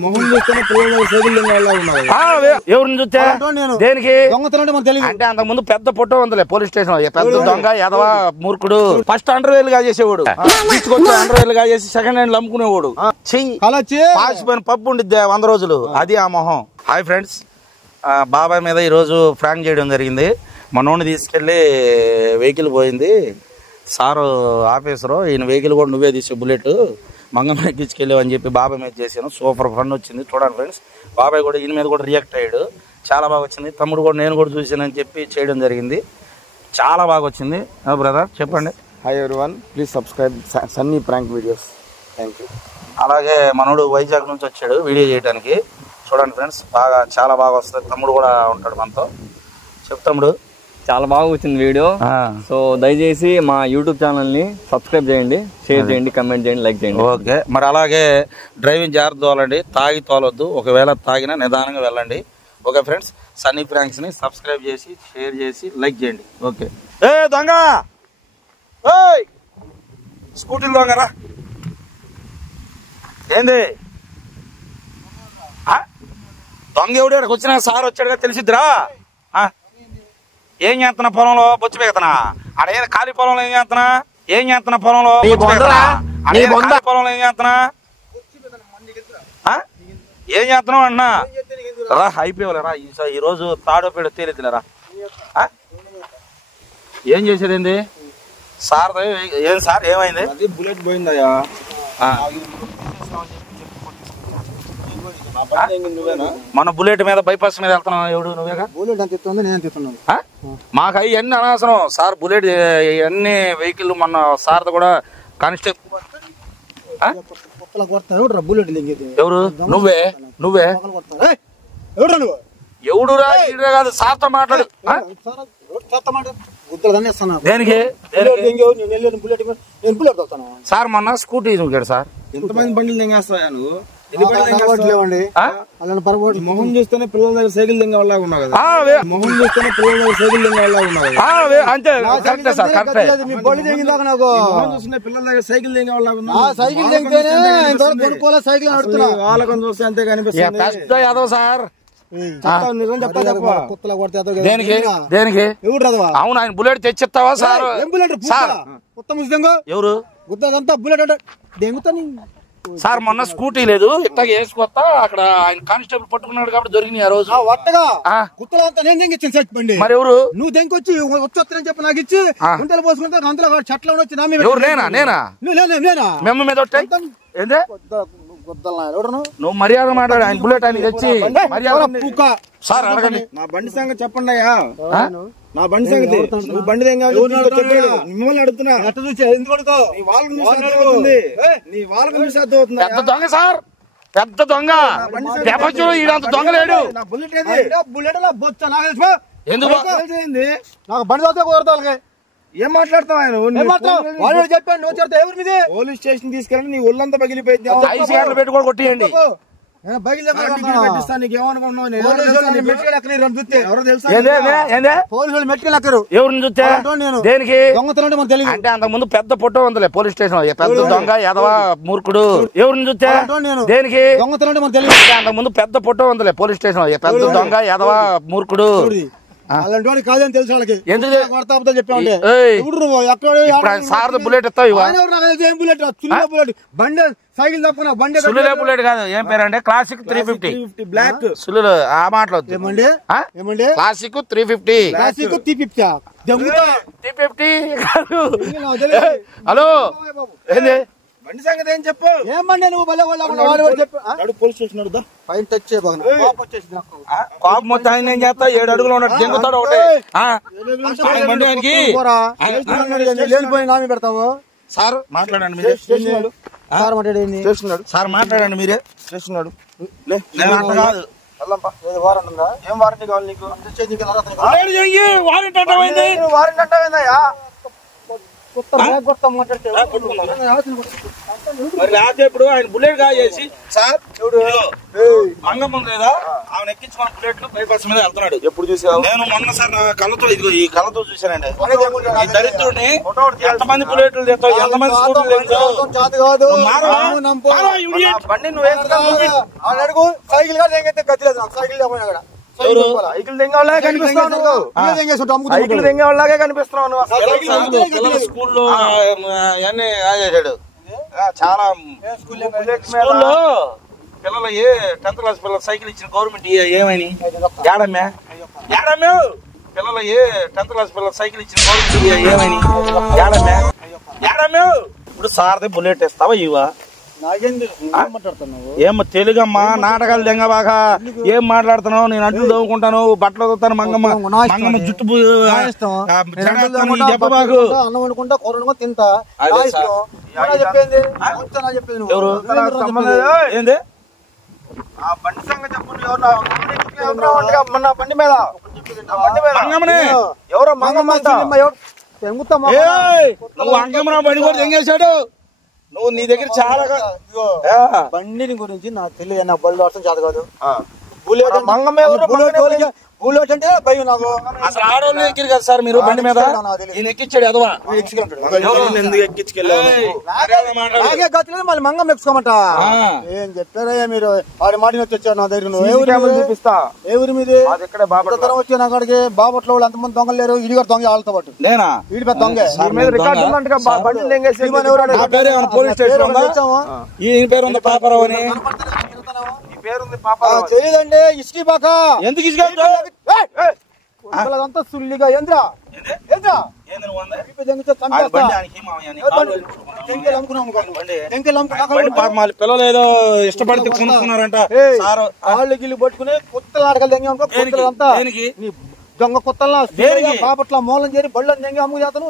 మొహం చూస్తేనే పిల్లలు సైకిల్ ఎవరిని చూస్తే దేనికి అంటే అంత ముందు పెద్ద ఫోటో ఉందిలే పోలీస్ స్టేషన్ పెద్ద దొంగ ఎదవా మూర్ఖుడు ఫస్ట్ అండర్వేల్ గా చేసేవాడు తీసుకొచ్చి అండర్వేల్ గా చేసి సెకండ్ హ్యాండ్ అమ్ముకునేవాడు పాసిపోయిన పప్పు ఉండిద్ది 100 రోజులు అది ఆ మొహం. హాయ్ ఫ్రెండ్స్, బాబాయ్ మీద ఈరోజు ఫ్రాంక్ చేయడం జరిగింది. మనోడిని తీసుకెళ్ళి వెహికల్ పోయింది సారు ఆఫీసరు, ఈయన వెహికల్ కూడా నువ్వే తీసే బుల్లెట్ మంగమ్మ ఎక్కించుకెళ్ళావు అని చెప్పి బాబాయ్ మీద చేశాను. సూపర్ ఫన్ వచ్చింది చూడండి ఫ్రెండ్స్. బాబాయ్ కూడా ఈయన మీద కూడా రియాక్ట్ అయ్యాడు, చాలా బాగా వచ్చింది. తమ్ముడు కూడా నేను కూడా చూసానని చెప్పి చేయడం జరిగింది, చాలా బాగా వచ్చింది. బ్రదర్ చెప్పండి. Hi everyone, please subscribe Sunny prank videos. Thank you. అలాగే మనోడు వైజాగ్ నుంచి వచ్చాడు వీడియో చేయడానికి. చూడండి ఫ్రెండ్స్, బాగా చాలా బాగా వస్తుంది. తమ్ముడు కూడా ఉంటాడు మనతో. చెప్తాముడు చాలా బాగా వచ్చింది వీడియో. సో దయచేసి మా యూట్యూబ్ ఛానల్ ని సబ్స్క్రైబ్ చేయండి, షేర్ చేయండి, కమెంట్ చేయండి, లైక్ చేయండి. ఓకే, మరి అలాగే డ్రైవింగ్ జాగ్రత్త తోలండి, తాగి తోలొద్దు. ఒకవేళ తాగినా నిదానంగా వెళ్ళండి. ఓకే ఫ్రెండ్స్, సన్నీ ప్రాంక్స్ ని సబ్స్క్రైబ్ చేసి షేర్ చేసి లైక్ చేయండి. ఓకే. ఏ దొంగ, స్కూటీలు దొంగరా ఏంది దొంగ ఎవడు? ఇక్కడికి వచ్చినా సార్ వచ్చాడుగా తెలిసిద్దిరా. ఏం చేస్తున్నా పొలంలో? బొచ్చు పెగుతున్నా. అడే ఖాళీ పొలంలో ఏం చేస్తున్నా? ఏం చేస్తున్నా పొలంలో? పొలంలో ఏం చేస్తున్నా? ఏం చేస్తున్నావు అన్నా? రా అయిపోయావులేరా ఈ రోజు తాడోపేడ తేలిద్దిలేరా. ఏం చేసేదేంది సార్? ఏం సార్ ఏమైంది? బుల్లెట్ పోయిందయ్యా. మన బుల్లెట్ మీద బైపాస్ మీద వెళ్తున్నావు ఎవడు? నువ్వేగా. మాకు అవి అన్ని అనవసరం సార్. బుల్లెట్ అన్ని వెహికల్ మన సార్ కూడా కానిస్టేబుల్. ఎవరు? నువ్వే నువ్వే ఎవడురా? ఈడురా కాదు, సార్తో మాట్లాడు. దేనికి సార్? మొన్న స్కూటీ చూడాడు సార్. ఎంతమంది బండ్లు తెంగేస్తాయా నువ్వు? మొహం చూస్తేనే పిల్లల దగ్గర సైకిల్ దింగ వల్ల ఉన్నావు కదా. మొహం చూస్తేనే పిల్లల దగ్గర సైకిల్ దింగ వల్ల ఉన్నావు కదా. అంతే కరెక్టే సార్, కరెక్టే. పిల్లల దగ్గర సైకిల్ దింగ వల్ల వాళ్ళకం చూస్తే అంతే కనిపిస్తుంది. పెద్ద యాదవ్ సార్. నిజం దేనికి దేనికి? అవును, ఆయన బుల్లెట్ తెచ్చిస్తావా సార్? ఎవరు సార్? మొన్న స్కూటీ లేదు, ఇట్టగా వేసుకొస్తా అక్కడ ఆయన కానిస్టేబుల్ పట్టుకున్నాడు కాబట్టి దొరికినాయి ఆ రోజు. మరి ఎవరు? నువ్వు దెంకొచ్చి వచ్చొస్తానని చెప్పి నాకు ఇచ్చి గుంటలు పోసుకుంటా అంతలో చెట్లు వచ్చి నా మీద. ఎవరు? నేనా? మేము మీద ఏందే నువ్వు మర్యాద మాట్లాడు. ఆయన బుల్లెట్ ఆయన తెచ్చి మర్యాద సార్ అడగండి. నా బండి సంగతి చెప్పండి అయ్యా. నా బండి సంగతి నువ్వు బండి మిమ్మల్ని అడుగుతున్నా. పెద్ద దొంగ సార్, పెద్ద దొంగ. ప్రపంచంలో ఈడంత దొంగ లేడు. ఎందుకు నాకు బండి కుదరదు. ఏం మాట్లాడతావు ఆయన? చెప్పాను నువ్వు చెప్తా ఎవరి మీద పోలీస్ స్టేషన్ తీసుకెళ్ళి నీ ఒళ్ళంతా పగిలిపోయింది. 5 సిగరెట్లు పెట్టుకొని కొట్టియండి. ఎవరిని చూస్తే దేనికి? అంటే అంత ముందు పెద్ద ఫోటో ఉందిలే పోలీస్ స్టేషన్ పెద్ద దొంగ ఎదవా మూర్ఖుడు. ఎవరిని చూస్తే దేనికి? అంటే అంత ముందు పెద్ద ఫోటో ఉందిలే పోలీస్ స్టేషన్ పెద్ద దొంగ ఎదవా మూర్ఖుడు. అలాంటి కాదని తెలుసు వాళ్ళకి. ఎందుకు చెప్పామంటే సార్ బుల్లెట్ ఇస్తావు? బుల్లెట్ బండి సైకిల్ తప్పుకున్నా బండి బుల్లెట్ కాదు. ఏం పేరు అంటే క్లాసిక్ 350 బ్లాక్ సులులు. ఆ మాట్లాడదు. ఏమండి క్లాసిక్ 350 హలో ఏంది బండి సంగతి ఏం చెప్పు. ఏమండి నువ్వు పోలీస్ స్టేషన్ పైన టచ్ కాపు మొత్తం ఆయన ఏం చేస్తా 7 అడుగులు ఉన్నాడు దెంగుతాడు ఒకటే. లేనిపోయి నామి పెడతావు. సార్ మాట్లాడండి మీరే. సార్ మాట్లాడండి మీరే. చేస్తున్నాడు కాదు ఏం వారంటీ కావాలి నీకు? వారెంట్ అంటావేంది? వారంటీ అంటావేందయ్యా? మరి లేకపోతే ఇప్పుడు ఆయన బుల్లెట్ కాజేసి సార్ మంగమ్మ లేదా ఆమె ఎక్కించుకున్న బుల్లెట్లు బైపాస్ మీద వెళ్తున్నాడు. ఎప్పుడు చూసావు? నేను మొన్న సార్ నా కళ్ళతో ఇదిగో ఈ కళ్ళతో చూశానండి. ఈ దరిద్రుడిని ఎంతమంది బుల్లెట్లు తెస్తావు, ఎంతమంది స్కూటర్లు తెస్తావు? బండి నువ్వు అడుగు. సైకిల్ కూడా తెంగితే గతి లేదు. సైకిల్ సైకిల్ తెంగేవాళ్ళే కనిపిస్తున్నావు. సైకిల్ తెంగేవాళ్ళకే కనిపిస్తున్నావు. స్కూల్లో అన్ని చేశాడు. చాలా స్కూల్లో పిల్లలు 10th క్లాస్ పిల్లలు సైకిల్ ఇచ్చిన గవర్నమెంట్ ఏమని ఏడమ్మే పిల్లలు 10th క్లాస్ పిల్లలు సైకిల్ ఇచ్చిన గవర్నమెంట్ ఏమని ఏడమ్మే ఇప్పుడు సార్ది బుల్లెట్ ఇస్తావా ఇవా? ఏమో తెలుగమ్మా, నాటకాలు దెంగ బాగా ఏం మాట్లాడుతున్నావు? నేను అడ్డు దవ్వుకుంటాను, బట్టలు వదుతాను, మంగమ్మ జుట్టు చెప్పబాకు. అన్నం వండుకుంటా, కూర వండుకుంటా, తింటా. ఏంది బండి సంగతి చెప్పండి. బండి మీద ఎవరో మంగమ్మ నువ్వు అంగమ్మ బండి కూడా తెంగేశాడు. నువ్వు నీ దగ్గర చాలా బండిని గురించి నాకు తెలియదు. నా బళ్ళు అర్థం చేత కాదు. బుల్లెట్ అంటే భయం నాకు. అసలు ఆడవాళ్ళు ఎక్కిరు కదా సార్ మీరు బండి మీద? ఈయన ఎక్కించాడు ఎదవా. నాకే గతలేదు మళ్ళీ మంగం ఎక్కించుకోమంట. ఏం చెప్పారయ్యా మీరు? వాడి మాట వచ్చారు నా దగ్గర. చూపిస్తా. ఏ ఊరి మీద వచ్చి నా కాడికి బాపట్ల వాళ్ళు ఎంతమంది దొంగలు లేరు. ఇది కూడా దొంగ వాళ్ళతో పాటు. నేనా? వీడి పెద్ద దొంగ. పోలీస్ స్టేషన్ ఈ పేరు ఉంది పాపారావు అని. తెలియదండి. ఇసుకి బాక ఎందుకు ఇసుక అంతా సుల్లిగా ఏంద్రా పిల్లలు ఏదో ఇష్టపడితే కొనుక్కున్నారంట. వాళ్ళు గిల్లు పట్టుకుని కొత్తలు ఆడగలు తెంగి అంతా దొంగ కొత్తల బాపట్ల మూలం చేరి బళ్ళు తెంగి అమ్ము చేస్తాను.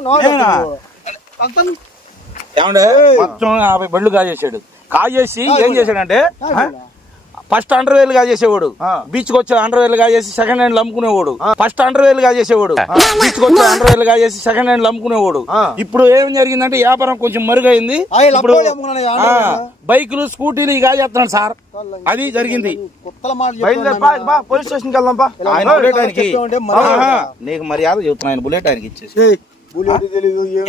ఏమంటే మొత్తం 50 బళ్ళు కాజేశాడు. కాజేసి ఏం చేశాడంటే ఫస్ట్ అండర్వేర్ గా చేసేవాడు, బీచ్ కి వచ్చే అండర్వేర్ గా చేసి సెకండ్ హ్యాండ్ అమ్ముకునేవాడు. ఫస్ట్ అండర్వేర్ గా చేసేవాడు, బీచ్ కి వచ్చే అండర్వేర్ గా చేసి సెకండ్ హ్యాండ్ అమ్ముకునేవాడు. ఇప్పుడు ఏం జరిగిందంటే వ్యాపారం కొంచెం మరుగైంది. ఇప్పుడు బైకులు స్కూటీలు ఇక చేస్తున్నాడు సార్. అది జరిగింది. పోలీస్ స్టేషన్ కి వెళ్దాం. ఆయన బుల్లెట్ ఆయనకి నీకు మర్యాద చెబుతున్నా. ఆయన బుల్లెట్ ఆయనకి ఇచ్చేసి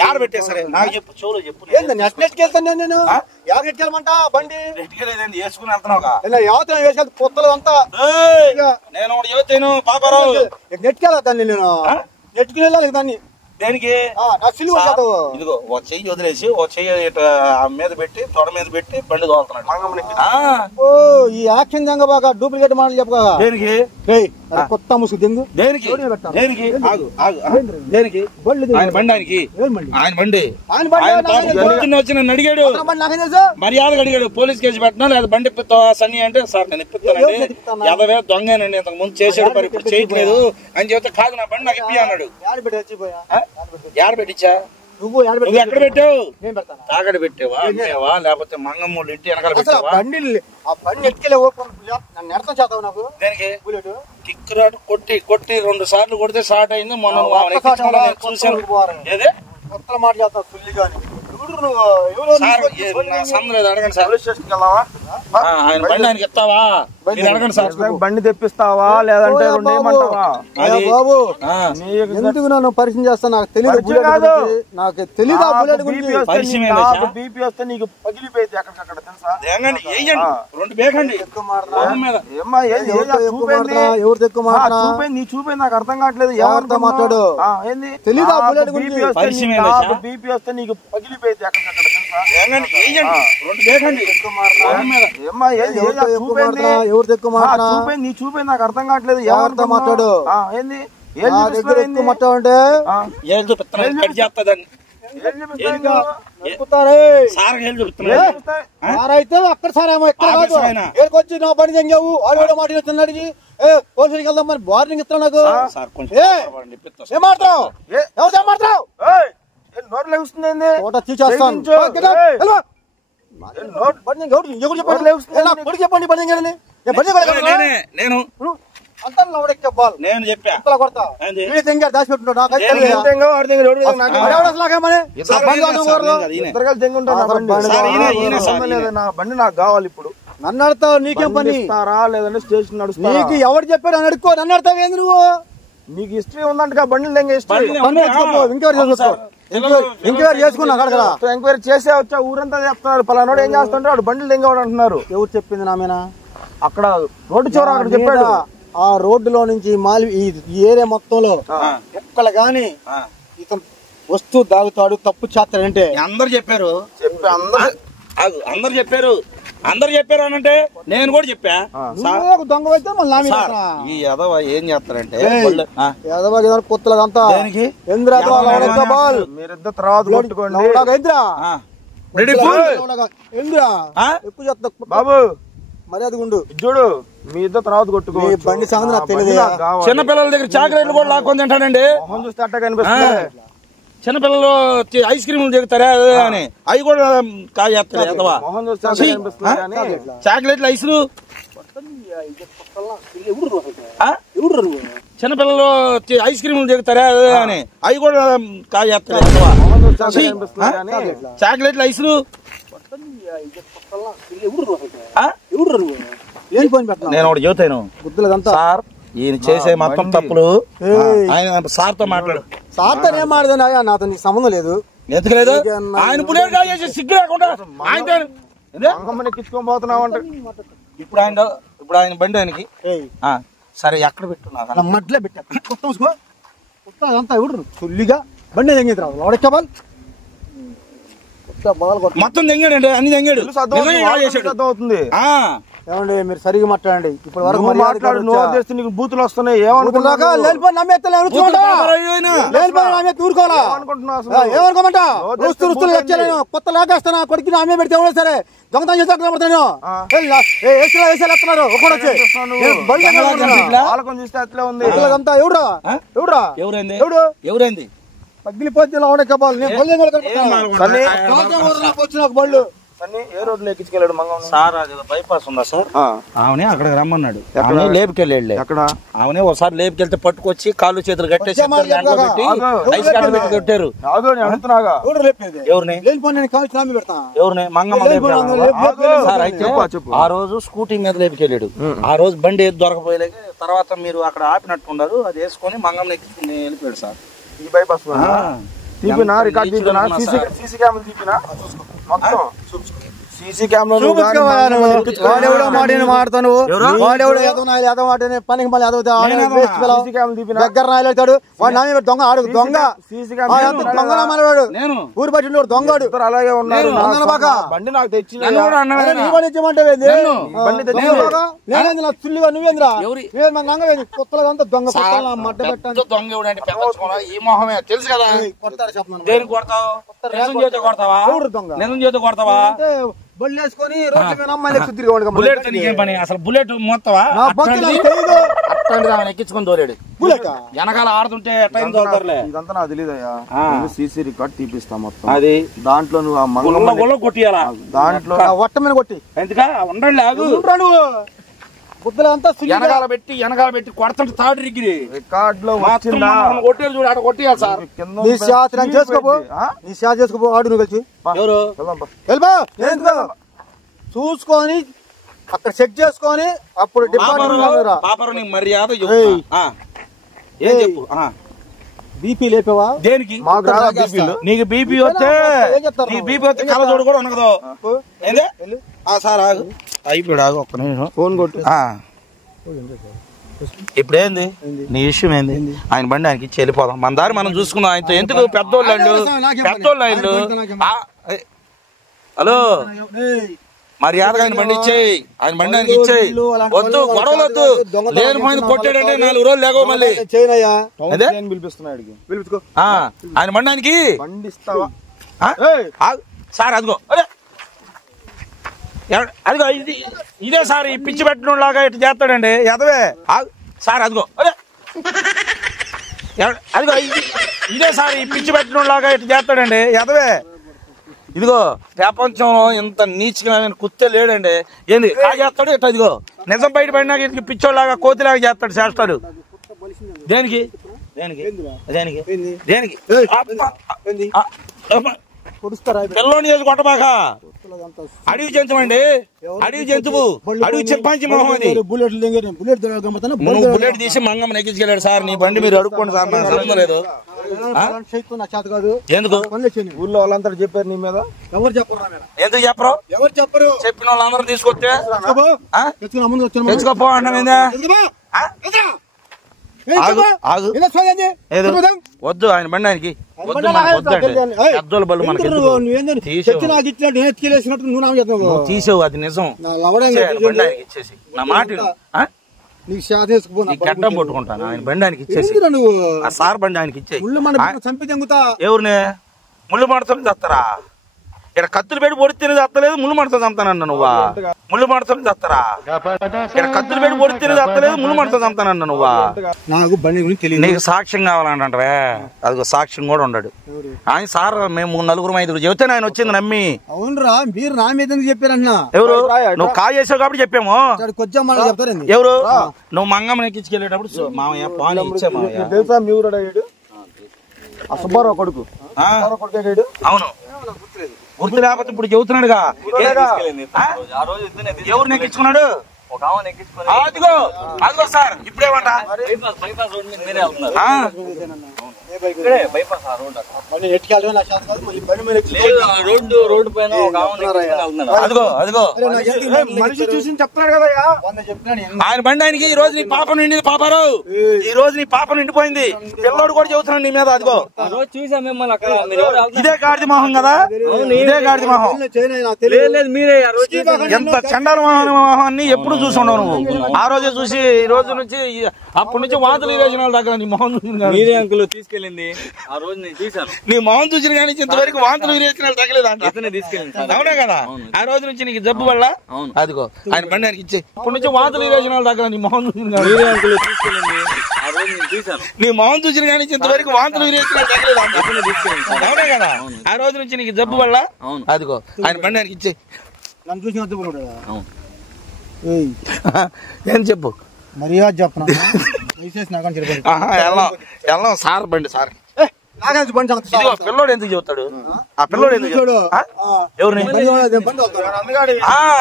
యాడ పెట్టేసరే నాకు చెప్పు. చెవులో చెప్పు. నెట్కెళ్తాను నేను. ఎట్టుకెళ్ళమంట బండి వేసుకుని వెళ్తున్నావుగా? వేసేది కొత్తలు అంతా. నేను చెబుతాను పాపారావు. నెట్కెళ్ళాను నేను. నెట్టుకుని వెళ్ళాలి దాన్ని. దేనికి? ఇదిగో ఓ చెయ్యి వదిలేసి ఓ చెయ్యి మీద పెట్టి తొడ మీద పెట్టి బండి తోలుతున్నాడు. ఈ యాక్షన్ దెంగ బాగా డూప్లికేట్ మాటలు చెప్పగా. దేనికి? కొత్త ముసుగు దెంగు. దేనికి? దేనికి? దేనికి? ఆయన బండి ఆయనకి. ఆయన బండి వచ్చి నన్ను అడిగాడు, మర్యాదగా అడిగాడు. పోలీస్ కేసు పెట్టినా లేదా బండి ఇప్పిస్తావా సన్నీ అంటే సార్ నేను ఇప్పిస్తానండి, ఎదవే దొంగనండి, ఇంతకు ముందు చేసాడు మరి ఇప్పుడు చేయట్లేదు అని చెప్తే కాదు నా బండి నాకు ఇప్పి అన్నాడు. యాడ పెట్టించా? నువ్వు ఎక్కడ పెట్టావు? తాగడ పెట్టావా లేకపోతే మంగమ్మోళ్ళు ఇంటి వెనకాల పెట్టావా? బండి ఎట్టుకెళ్ళే నడతం చేస్తావు నాకు. దేనికి? కిక్ రాడు కొట్టి 2 సార్లు కొడితే స్టార్ట్ అయింది. మొన్న చూసాను. ఏదే కొత్త మాట చేస్తావు సుల్లిగా. అడగండి సార్. ఆయన బండి ఆయనకి ఇస్తావా? అడగండి సార్. బండి తెప్పిస్తావా లేదంటే బాబు ఎందుకు నన్ను పరిచయం చేస్తా? నాకు తెలియదు. నాకు తెలీదు బీపీ వస్తే నీకు పగిలిపోయింది అక్కడికక్కడ తెలుసా? 2 బేకండి. ఎవరు ఎక్కువ మాట్లాడు? నీ చూపే నాకు అర్థం కావట్లేదు. ఎవరితో మాట్లాడు? తెలీదా బుల్లెట్ గురించి? బీపీ వస్తే నీకు పగిలిపోయింది అక్కడికక్కడ తెలుసా? 2 బేకండి. ఎవరు ఎక్కువ మాట్లాడు? నీ చూపే నాకు అర్థం కావట్లేదు. ఎవరితో మాట్లాడు? ఎక్కువ మాట్లాడంటే అయితే అక్కడ సారేమో ఎక్కడ కాదు. ఏడుకొచ్చి నా బండి తెంగావు ఆడవాడు మాట చెప్తున్నాడు. పోలీసులకి వెళ్దాం మరి వార్నింగ్ ఇస్తాను నాకు. ఏం మాట్లావు? ఎవరు ఏం మాట్లావు? నోట్ లెగుస్తుంది. చెప్పండి నేను అంతా లవడెక్కే బాల్ నేను చెప్పా ఇంతలో కొడతా వీడి తెంగారు దాచి పెట్టుకుంటాడు నాకు అయితే తెలియదు. నా బండి నాకు కావాలి ఇప్పుడు. నన్ను అడతావు నీకేం పని లేదంటే స్టేషన్ నడుస్తా. నీకు ఎవరు చెప్పాడు అని అడుక్కో, నన్ను అడతావు ఏంది నువ్వు? నీకు హిస్టరీ ఉందంట బండి హిస్టరీ ఎంక్వైరీ చేసుకున్నా కదా. ఎంక్వైరీ చేసే వచ్చా ఊరంతా చెప్తున్నారు పలానోడు ఏం చేస్తుంటే వాడు బండ్లు దెంగవాడు అంటున్నారు. ఎవరు చెప్పింది నా మీద? అక్కడ రోడ్డు చివర అక్కడ చెప్పాడు. ఆ రోడ్డులో నుంచి ఈ ఏరియా మొత్తంలో ఒక్కళ్ళు గాని ఇతను వస్తూ దాగుతాడు తప్పు చేస్తాడంటే అందరు చెప్పారు. అందరు చెప్పారు అని అంటే నేను కూడా చెప్పా. దొంగ అయితే మళ్ళీ ఈ యదవ ఏం చేస్తారంటే కొత్తలంతా మీరిద్దరు తర్వాత కొట్టుకోండి. ఎక్కువ చేస్తా బాబు, మర్యాద ఉండు. చూడు మీ ఇద్దరు తర్వాత కొట్టుకో. బండి సంగతి నాకు తెలియదు. చిన్నపిల్లల దగ్గర చాక్లెట్లు కూడా లాక్కొని తింటానండి. మొహం చూస్తే అట్ట కనిపిస్తుంది. చిన్నపిల్లలు ఐస్ క్రీములు దిగుతారా అని అవి కూడా కాజేస్తారు. చాక్లెట్లు ఐసులు చిన్నపిల్లలు ఐస్ క్రీములు దిగుతారా అని అవి కూడా కాజేస్తారు. చాక్లెట్లు ఐసులు నేను ఒకటి చెబుతాను సార్, ఈయన చేసే మొత్తం తప్పులు ఆయన సార్తో మాట్లాడు. సార్తో ఏం మాట్లాడినా నాతో నీకు సంబంధం లేదు. ఎందుకు లేదు? ఆయన బుల్లెట్ చేసి సిగ్గు లేకుండా ఆయన ఎక్కించుకొని పోతున్నావు. ఇప్పుడు ఆయన బండి ఆయనకి సరే ఎక్కడ పెట్టున్నా మట్లో పెట్టా అంతా ఎవడు చుల్లిగా బండి తెంగేది రావు లోడెక్కబాల్ మొత్తం తెంగాడండి, అన్ని తెంగాడు. అవుతుంది. ఏమండి మీరు సరిగా మాట్లాడండి. ఇప్పుడు వరకు మాట్లాడు, నువ్వు చేస్తే నీకు బూతులు వస్తున్నాయి. ఏమనుకున్నాక ఏమనుకోమంటా కొత్త లాగేస్తాను కొడుకు నామే పెడితే ఎవడో సరే దొంగతనం చేస్తాను. చూస్తే అట్లే ఉంది. ఎవడా ఎవడా ఎవరైంది ఎవడు ఎవరైంది పగిలిపోతే బళ్ళు ఏ రోడ్లు ఎక్కించుకెళ్ళాడు సార్? అది బైపాస్ ఉందా సార్? ఆమెనే అక్కడికి రమ్మన్నాడు. లేపుకెళ్ళాడు. అక్కడ ఆమెనే ఒకసారి లేపుకెళ్తే పట్టుకొచ్చి కాళ్ళు చేతులు కట్టేసి కొట్టారు. ఎవరిని? మంగమ్మ. ఆ రోజు స్కూటీ మీద లేపుకెళ్ళాడు. ఆ రోజు బండి ఏది దొరకపోయలే. తర్వాత మీరు అక్కడ ఆపినట్టున్నారు, అది వేసుకొని మంగమ్మ ఎక్కించుకుని వెళ్ళిపోయాడు సార్. ఈ బైపాస్ తీపినా రికార్డ్ తీపినా సీసీ కెమెరా తీపినా మొత్తం సీసీ కెమెరా వాడెవడో మాటని మాడతాను. వాడెవడో పనికి మళ్ళీ దగ్గర నాయతాడు. వాడు నామే దొంగ ఆడు దొంగ దొంగ నామాడు ఊరు పట్టిన దొంగడు. అలాగే ఉన్నారు. బండి నాకు తెచ్చి చుల్లిగా నువ్వేంద్రా కొత్తగా దొంగ మడ్డ పెట్టాను. ఈ మొహమే తెలుసు కదా. దేనికి కొడతావు? కొడతావా? నిజం చేత కొడతావా? అసలు బుల్లెట్ మొత్తవా ఎక్కించుకొని తోలేడు. వెనకాల ఆడుతుంటే టైం తోలుతారులే. ఇదంతా నాకు తెలియదయ్యా. సీసీ రికార్డ్ తీపిస్తా మొత్తం. అది దాంట్లో నువ్వు ఆ మంగళ కొట్టియాలా? దాంట్లో వట్ట మీద కొట్టి ఎందుకా ఉండండి లాగు బుద్ధలంతా వెనకాల పెట్టి కొడతంటే తాడు రిగ్గిరి రికార్డ్ లో కొట్టేది చూడు. అక్కడ కొట్టియాలి సార్. చేసుకోపో ఆడు నువ్వు కలిసి చూసుకొని అక్కడ చెక్ చేసుకొని అప్పుడు డిపార్ట్మెంట్ మర్యాద ఏం చెప్పు. బీపీ లేపేవా? దేనికి? నీకు బీపీ వస్తే కళ్ళ చూడు కూడా ఉండదు. సార్ ఆగు, అయిపోయాడు. ఆగు ఒక్క నిమిషం. ఫోన్ కొట్టు. ఇప్పుడు ఏంది నీ విషయం? ఏంది? ఆయన బండి ఆయనకి ఇచ్చి వెళ్ళిపోదాం. మన దారి మనం చూసుకుందాం. ఆయనతో ఎందుకు? పెద్దోళ్ళు. హలో మర్యాదగా ఆయన బండి ఇచ్చేయి. ఆయన బండి ఆయనకి ఇచ్చేయి. వద్దు గొడవలు వద్దు. లేనిపోయిన కొట్టాడంటే 4 రోజులు లేకో మళ్ళీ ఆయన బండి ఆయనకి సార్. అదిగో ఇదే సార్ ఈ పిచ్చి పెట్టడం లాగా ఇట్లా చేస్తాడండి ఎదవే సార్. అదిగో ఇదే సార్ ఈ పిచ్చి పెట్టడం లాగా ఇట్లా చేస్తాడండి ఎదవే. ఇదిగో ప్రపంచంలో ఇంత నీచుగా కుత్తే లేడండి. ఏంది కాజేస్తాడు ఇట్లా. ఇదిగో నిజం బయటపడినాక ఇంటికి పిచ్చోళ్ళలాగా కోతిలాగా చేస్తాడు చేస్తాడు. దేనికి దేనికి దేనికి దేనికి పిల్లోని చేసి కొట్టబాక. అడవి జంతువు, అడవి జంతువు, అడవి చింపాంచి మొహం అది. బుల్లెట్ తీసి మంగమ్మ నెక్కించుకెళ్ళాడు సార్. నీ బండి మీరు అడుక్కోండి సార్, నాకు సంబంధం లేదు. ఎందుకు ఊర్లో వాళ్ళంతా చెప్పారు నీ మీద? ఎవరు చెప్పరు? ఎందుకు చెప్పరు? ఎవరు చెప్పరు? చెప్పిన వాళ్ళందరూ తీసుకొస్తే తెచ్చుకోపో అంటామేందా? వద్దు ఆయన బండి ఆయనకి తీసేవు, అది నిజం. ఇచ్చేసి నా మాట గడ్డం పట్టుకుంటాను. ఆయన బండి ఆయనకి ఇచ్చేసి, ఆ సార్ బండి ఆయనకి ఇచ్చేసి. ఎవరిని ముళ్ళు మడతలు చేస్తారా? ఇక్కడ కత్తులు పెట్టి పొడితేనే చేస్తలేదు, ముళ్ళు మడతలు చంపుతానన్న నువ్వా? ముళ్ళు మడతలు చేస్తారా? ఇక్కడ కత్తులు పెట్టి పొడితేనే చేస్తలేదు, ముళ్ళు మడతలు చంపుతానన్న నువ్వా? నాకు బండి గురించి తెలియదు. నీకు సాక్ష్యం కావాలంటే అది సాక్ష్యం కూడా ఉండడు. ఆయన సార్ మేము 4-5 చెబితే ఆయన వచ్చింది నమ్మి. అవునరా, మీరు నా మీద చెప్పారన్నా. ఎవరు? నువ్వు కాల్ చేసావు కాబట్టి చెప్పాము. చెప్తారండి. ఎవరు? నువ్వు మంగమ్మ ఎక్కించుకెళ్ళేటప్పుడు మామయ్య పాలు ఇచ్చా మామయ్య. తెలుసా మీ ఊరు సుబ్బారావు కొడుకు? అవును, గుర్తు లేకపోతే ఇప్పుడు చెబుతున్నాడుగా. ఎవరు నెక్కించుకున్నాడు? అదిగో అదిగో సార్, ఇప్పుడేమంట అదిగో అదిగో మనిషి చూసి చెప్తున్నాడు కదా. ఆయన బండి ఆయనకి ఈ రోజు నీ పాప నిండింది. పాపారావు, ఈ రోజు నీ పాప నిండిపోయింది. పిల్లోడు కూడా చెబుతున్నాడు నీ మీద. అదిగో చూసా మిమ్మల్ని అక్కడ. ఇదే గాడిద మొహం కదా, ఇదే గాడిద మొహం. మీరే ఎంత చండాల మొహాన్ని ఎప్పుడు చూసి ఉండవు నువ్వు. ఆ రోజే చూసి ఈ రోజు నుంచి అప్పటి నుంచి వాంతులు వేసిన వాళ్ళ దగ్గర నీ మొహం చూసిన మీరే అంకుల్ తీసుకెళ్ళింది. ఆ రోజు నేను చూసాను. నీ మొహం చూసిన కానీ ఇంతవరకు వాంతులు వేసిన వాళ్ళు తగ్గలేదంట. తీసుకెళ్ళింది. అవునా కదా? ఆ రోజు నుంచి నీకు జబ్బు వల్ల అదిగో ఆయన బండి ఆయనకి ఇచ్చే. ఇప్పటి నుంచి వాంతులు వేసిన వాళ్ళ దగ్గర నీ మొహం చూసిన మీరే అంకుల్ తీసుకెళ్ళింది. ఆ రోజు నేను చూసాను. నీ మొహం చూసిన కానీ ఇంతవరకు వాంతులు వేసిన వాళ్ళు తగ్గలేదంట. అవునా కదా? ఆ రోజు నుంచి నీకు జబ్బు వల్ల అదిగో ఆయన బండి ఆయనకి ఇచ్చే. నన్ను చూసి ఏం చెప్పు? మర్యాద చెప్పనా? వెళ్దాం సార్ బండి సార్. పిల్లోడు ఎందుకు చెబుతాడు? ఆ పిల్లోడు ఎందుకు ఎవరిని?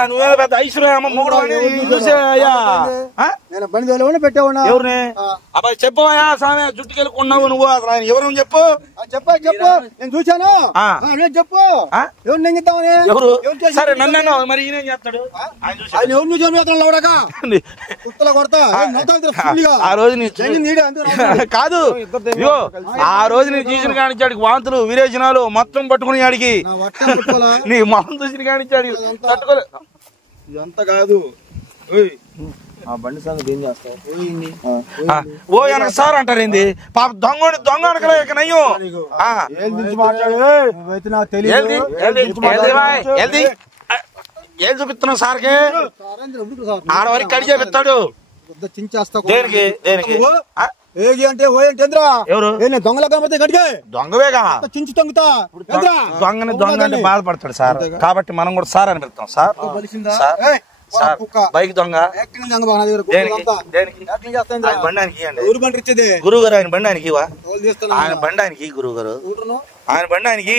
నువ్వేదో పెద్ద ఐశ్వర్యమ్మ మొగుడు ఎవరిని? అబ్బాయి చెప్పవయా సామె, జుట్టుకెళ్ళుకున్నావు నువ్వు. అసలు ఆయన ఎవరు చెప్పు. చెప్పు నేను చూశాను. చెప్పు ఎవరు నెంగిద్దామని. ఎవరు? సరే నన్ను మరి ఈయన చేస్తాడు. ఆయన ఎవరు చూసాను కొడతా. ఆ రోజు కాదు, ఆ రోజు నీ చూసిన కానిచ్చాడికి వాంతులు విరేచనాలు మొత్తం పట్టుకుని ఆడికి నీ మొహం చూసిన కానిచ్చాడు తట్టుకోలే. ఇదంతా కాదు. ఆ బండి సంగతి ఏం చేస్తావు? ఓ వెనక సార్ అంటారేంది? పాప దొంగ అనకలే ఇక నయ్యం. ఏం చూపిస్తున్నావు సార్కి? ఆడవరికి కడి చేపిస్తాడు. దేనికి దేనికి అంటే ఎవరు? దొంగల దొంగవేగా చించి తొంగుతా. దొంగ అంటే బాధపడతాడు సార్. కాబట్టి మనం కూడా సార్ అని పెడతాం. సార్ బైక్ దొంగ గురువు గారు ఆయన బండి ఆయనకి ఇవా. ఆయన బండి ఆయనకి గురువు గారు, ఆయన బండి ఆయనకి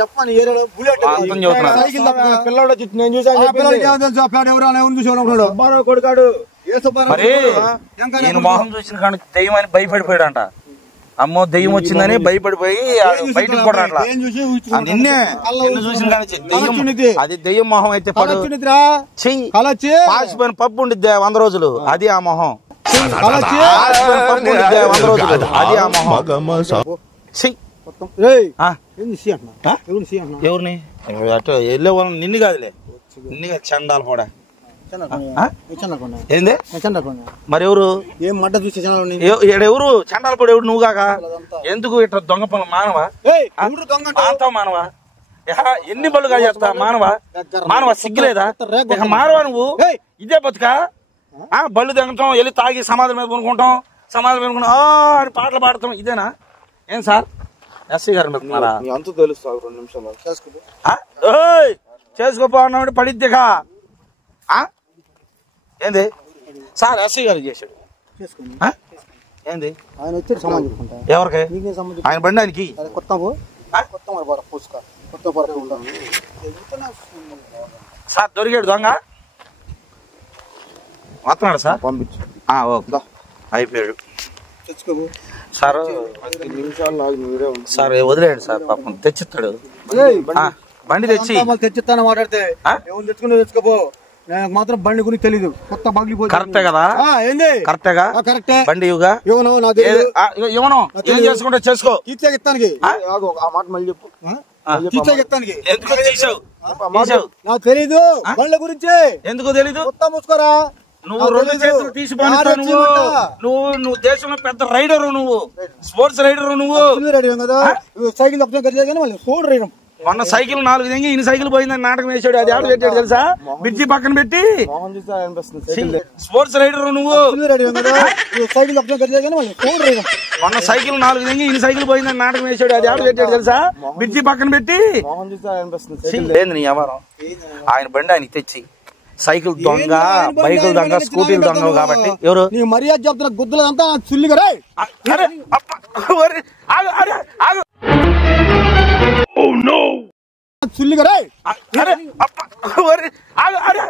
చెప్పని పిల్లడు నేను చూసాను కొడుకాడు. మరి నేను మొహం చూసిన కానీ దెయ్యం అని భయపడిపోయాడు అంట. అమ్మో దెయ్యం వచ్చిందని భయపడిపోయి బయటకు కూడా అట్లా నిన్నే చూసిన కానీ దెయ్యం. అది దెయ్యం మొహం అయితే పాసిపోయిన పప్పు ఉండిద్దే 100 రోజులు, అది ఆ మొహం. అది ఆ మొహం. ఎవరిని అటు వెళ్ళే వాళ్ళని నిన్ను కాదులే, నిన్ను కాదు చండాల కూడా. ఏంది మరి ఎవరు? ఏం మడ్డ చూసి ఎవరు చండాల కూడా? ఎవడు నువ్వు కాక ఎందుకు ఇట్లా దొంగ పనులు? మానవా మానవా? ఎన్ని బలుగా చేస్తా మానవా? మానవా సిగ్గులేదా? ఇక మానవా నువ్వు? ఇదే బతుకా? బళ్ళు దిగటం, వెళ్ళి తాగి సమాధుల మీద కొనుక్కుంటాం, సమాధులు మీద అని పాటలు పాడతాం, ఇదేనా? ఏం సార్ ఎస్సీ గారు వెళ్తున్నారా? అంత తెలుస్తా 2 నిమిషాలు చేసుకోపో అన్నాడు పడిద్దిగా. ఏంది సార్ ఎస్ఐ గారు చేశాడు చేసుకోండి. ఆ? ఏంది ఆయన వచ్చాడు సమాన్ చెప్పుకుంటా ఎవరికి నీకే సంబంధం ఆయన బండి ఆయనకి కొత్త కొత్త మరి బోర పూసుకో కొత్త బోర సార్ దొరికాడు దొంగ వస్తున్నాడు సార్ పంపించు. ఓకే అయిపోయాడు తెచ్చుకోబు సార్ నిమిషాలు నాకు మీరే ఉంది. సార్ వదిలేయండి సార్ పాపం తెచ్చిస్తాడు బండి తెచ్చి తెచ్చిస్తాను మాట్లాడితే ఎవరు తెచ్చుకుని తెచ్చుకోపో నాకు మాత్రం బండి గురించి తెలీదు కొత్త బాగిలిపోయి కరెక్టే కదా ఏంది కరెక్టేగా కరెక్టే బండి ఇవ్వగా ఇవ్వను నా తెలియదు ఇవ్వను ఏం చేసుకుంటే చేసుకో తీర్చేగిస్తానికి ఆగు, ఆ మాట మళ్ళీ చెప్పు. తీర్చేగిస్తానికి ఎందుకు తీసావు తీసావు నాకు తెలీదు బండ్ల గురించి ఎందుకు తెలీదు కొత్త మూసుకోరా నువ్వు రెండు చేతులు తీసిపోయినా నువ్వు దేశంలో పెద్ద రైడర్ నువ్వు స్పోర్ట్స్ రైడర్ నువ్వు రెడీ కదా సైకిల్ తప్ప గడిచే కానీ మళ్ళీ చూడు రైడం మొన్న సైకిల్ 4 దింగి ఇన్ని సైకిల్ పోయిందని నాటకం వేసాడు అది ఆడ పెట్టాడు తెలుసా బ్రిడ్జి పక్కన పెట్టి మోహన్ చూస్తే అనిపిస్తుంది సైకిల్ స్పోర్ట్స్ రైడర్ నువ్వు రెడీ కదా సైకిల్ తప్ప గడిచే కానీ మళ్ళీ చూడు రైడం మొన్న సైకిల్ 4 దింగి ఇన్ని సైకిల్ పోయిందని నాటకం వేసాడు అది ఆడ పెట్టాడు తెలుసా బ్రిడ్జి పక్కన పెట్టి మోహన్ చూస్తే అనిపిస్తుంది లేదు నీ వ్యవహారం ఆయన బండి ఆయనకి తెచ్చి సైకిల్ దొంగ బైకులు దొంగ స్కూటీలు దొంగ కాబట్టి ఎవరు నీ మర్యాద చెప్తున్న గుద్దులంతా చుల్లిగా రా అరే అప్ప, ఒరే, ఆగు, అరే, ఆగు. చుల్లిగా రా అరే అప్ప, ఒరే, ఆగు, అరే